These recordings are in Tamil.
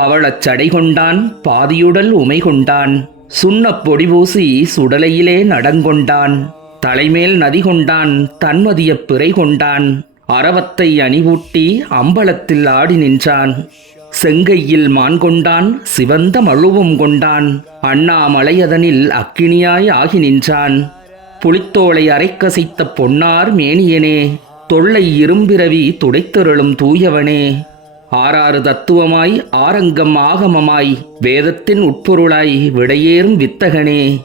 பவளச் சடை கொண்டான், பாதியுடல் உமை கொண்டான், சுண்ணப் பொடிபூசி சுடலையிலே நடங்கொண்டான், தலைமேல் நதி கொண்டான், தன்மதியப் பிறை கொண்டான், அரவத்தை அணிவூட்டி அம்பலத்தில் ஆடி நின்றான். செங்கையில் மான் கொண்டான், சிவந்த மழுவும் கொண்டான், அண்ணாமலையதனில் அக்கினியாய் ஆகி நின்றான். புலித்தோலை அரைக்கசைத்த பொன்னார் மேனியனே, தொல்லை இரும்பிறவி துடைத்தருளும் தூயவனே, ஆறாறு தத்துவமாய் ஆரங்கம் ஆகமமாய் வேதத்தின் உட்பொருளாய் விடையேறும் வித்தகனே,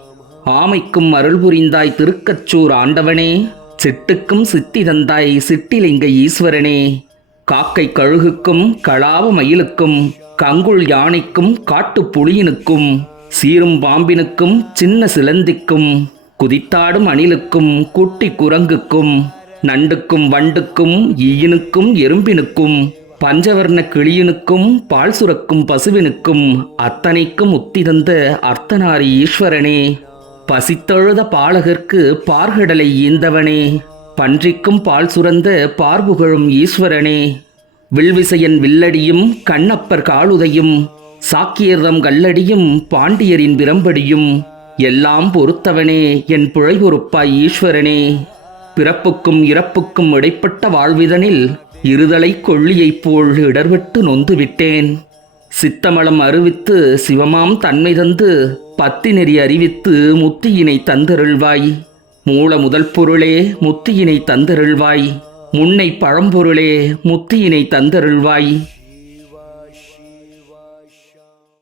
ஆமைக்கும் அருள் புரிந்தாய் திருக்கச்சூர் ஆண்டவனே, சிட்டுக்கும் சித்தி தந்தாய் சிட்டிலிங்க ஈஸ்வரனே, காக்கை கழுகுக்கும் களாவ மயிலுக்கும் கங்குள் யானைக்கும் காட்டுப் புலியினுக்கும் சீரும் பாம்பினுக்கும் சின்ன சிலந்திக்கும் குதித்தாடும் அணிலுக்கும் குட்டி குரங்குக்கும் நண்டுக்கும் வண்டுக்கும் ஈயினுக்கும் எறும்பினுக்கும் பஞ்சவர்ண கிளியினுக்கும் பால் சுரக்கும் பசுவினுக்கும் அத்தனைக்கும் உத்தி தந்த அர்த்தநாரி ஈஸ்வரனே, பசித்தழுத பாலகர்க்கு பார்கடலை ஈந்தவனே, பன்றிக்கும் பால் சுரந்த பார்புகழும் ஈஸ்வரனே, வில்விசையன் வில்லடியும் கண்ணப்பர் காலுதையும் சாக்கியர்தம் கல்லடியும் பாண்டியரின் பிரம்படியும் எல்லாம் பொறுத்தவனே, என் புழை பொறுப்பாய் ஈஸ்வரனே, பிறப்புக்கும் இறப்புக்கும் இடைப்பட்ட வாழ்விதனில் இருதலை கொள்ளியைப் போல் இடர்விட்டு நொந்துவிட்டேன். சித்தமலம் அறிவித்து சிவமாம் தன்மை தந்து பத்தி நெறி அறிவித்து முத்தியினை தந்தருள்வாய். மூல முதல் பொருளே முத்தியினை தந்தருள்வாய். முன்னை பழம்பொருளே முத்தியினை தந்தருள்வாய்.